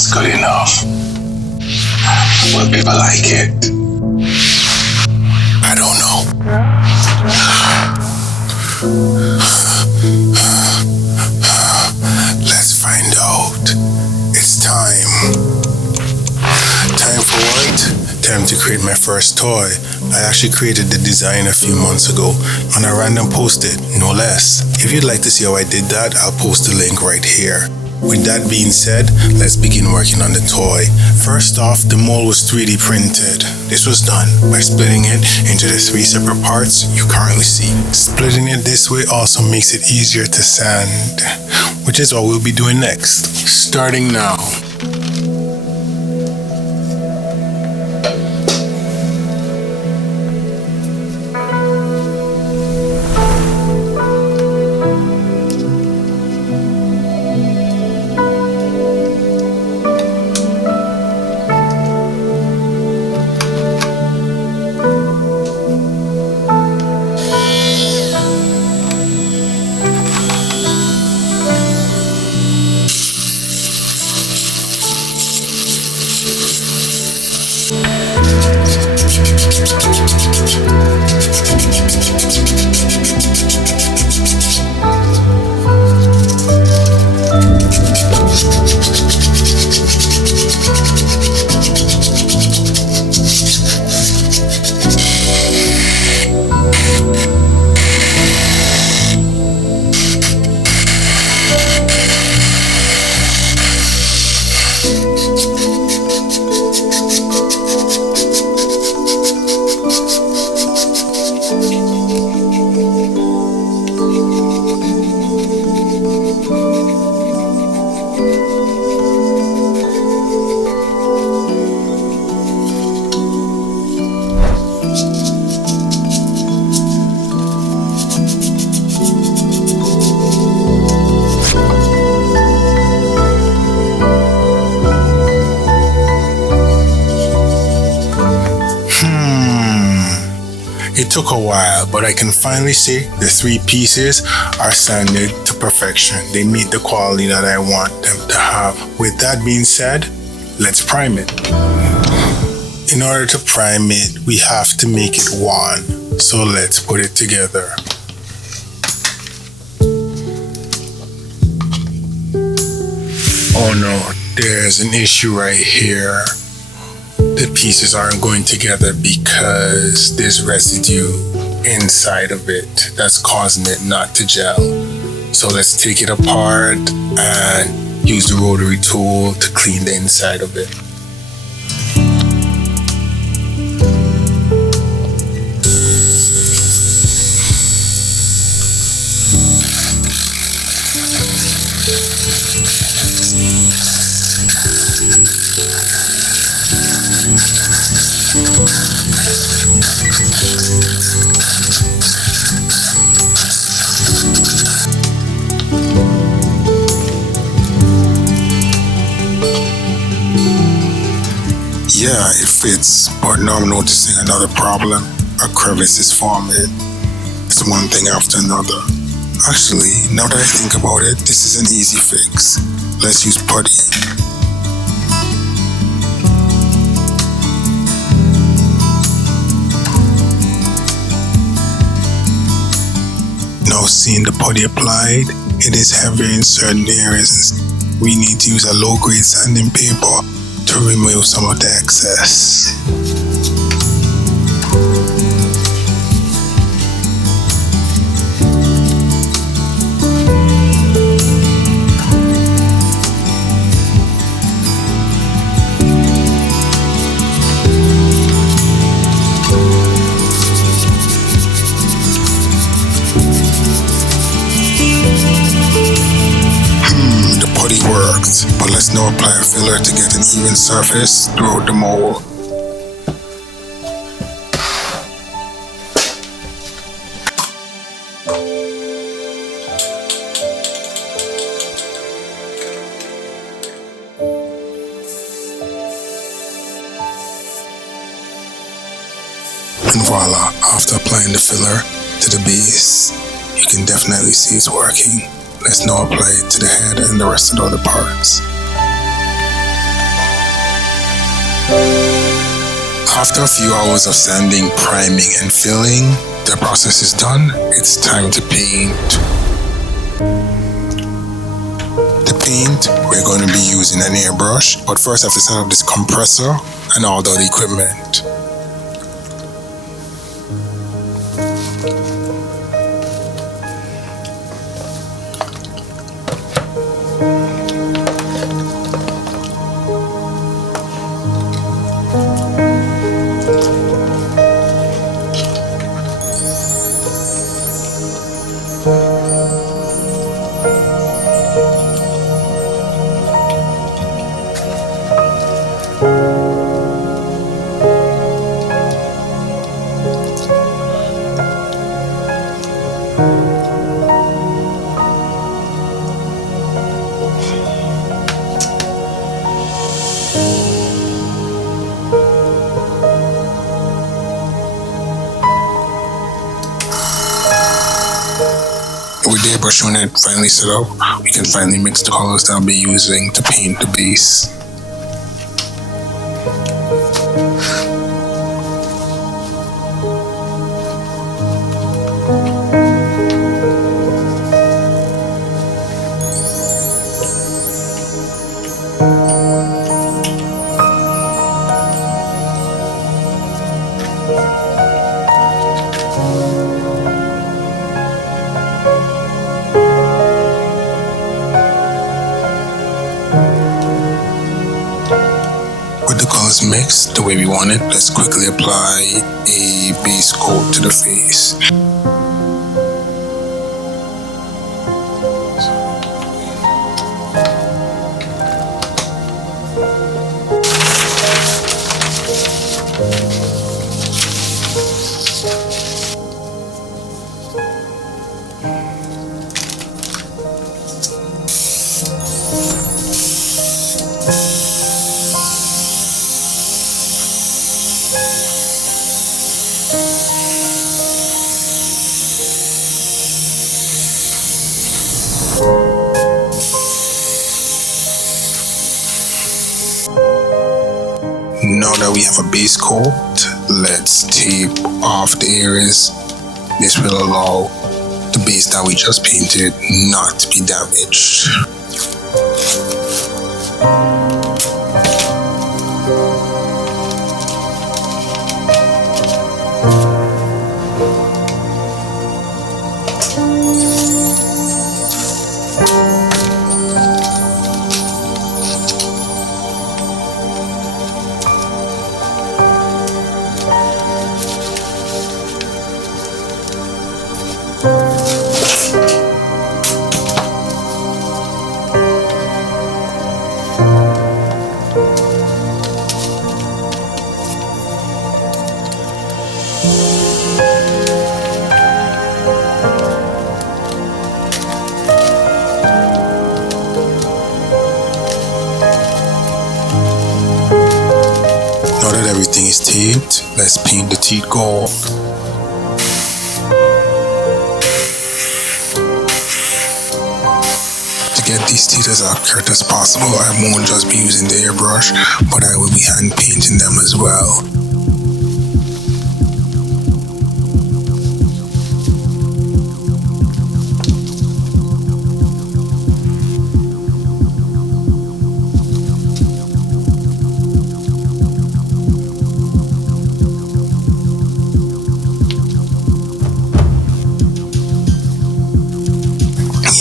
it's good enough. Will people like it? I don't know. Let's find out. It's time. Time for what? Time to create my first toy. I actually created the design a few months ago on a random post-it, no less. If you'd like to see how I did that, I'll post the link right here. With that being said, let's begin working on the toy. First off, the mold was 3D printed. This was done by splitting it into the 3 separate parts you currently see. Splitting it this way also makes it easier to sand, which is what we'll be doing next. Starting now. It took a while, but I can finally say the 3 pieces are sanded to perfection. They meet the quality that I want them to have. With that being said, let's prime it. In order to prime it, we have to make it one. So let's put it together. Oh no, there's an issue right here. The pieces aren't going together because there's residue inside of it that's causing it not to gel. So let's take it apart and use the rotary tool to clean the inside of it. Yeah, it fits, but now I'm noticing another problem. A crevice is forming. It's one thing after another. Actually, now that I think about it, this is an easy fix. Let's use putty. Now seeing the putty applied, it is heavier in certain areas. We need to use a low-grade sanding paper to remove some of the excess. But let's now apply a filler to get an even surface throughout the mold. And voila, after applying the filler to the base, you can definitely see it's working. Let's now apply it to the head and the rest of the other parts. After a few hours of sanding, priming, and filling, the process is done. It's time to paint. To paint, we're going to be using an airbrush, but first I have to set up this compressor and all the equipment. With the airbrush unit finally set up, we can finally mix the colors that I'll be using to paint the base. With the colors mixed the way we want it, let's quickly apply a base coat to the face. Now that we have a base coat, let's tape off the areas. This will allow the base that we just painted not to be damaged. Now that everything is taped, let's paint the teeth gold. To get these teeth as accurate as possible, I won't just be using the airbrush, but I will be hand painting them as well.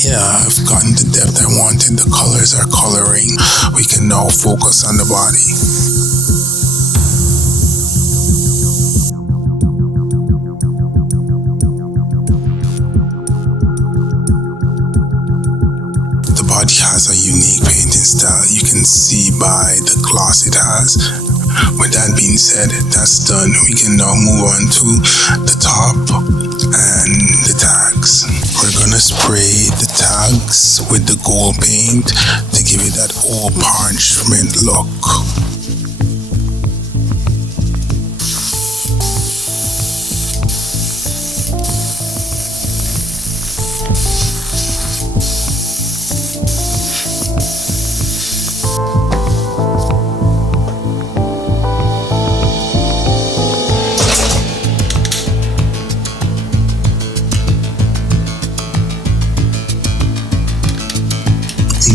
Yeah, I've gotten the depth I wanted. The colors are coloring. We can now focus on the body. The body has a unique painting style. You can see by the gloss it has. With that being said, that's done. We can now move on to the top and the tags. We're gonna spray the tags with the gold paint to give it that old parchment look.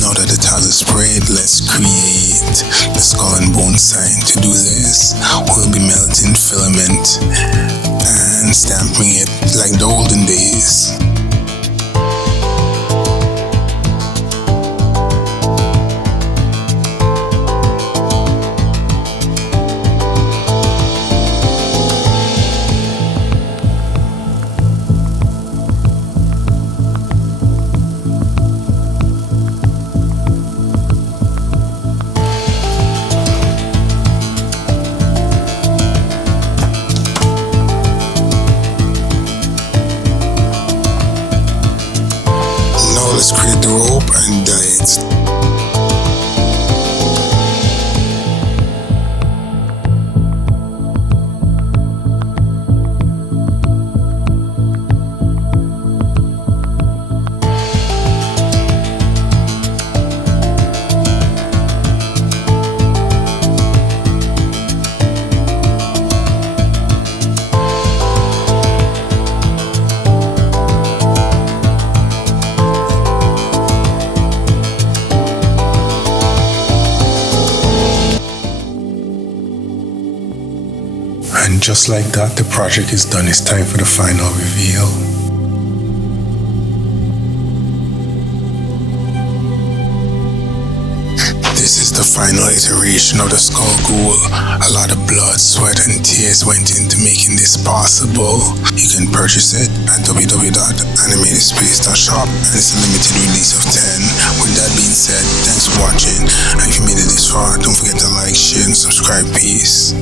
Now that the tiles are sprayed, let's create the skull and bone sign. To do this, we'll be melting filament and stamping it like the olden days. Let's create the rope and dye it. And just like that, the project is done. It's time for the final reveal. This is the final iteration of the skull ghoul. A lot of blood, sweat, and tears went into making this possible. You can purchase it at www.animativespace.shop, and it's a limited release of 10. With that being said, thanks for watching. And if you made it this far, don't forget to like, share, and subscribe. Peace.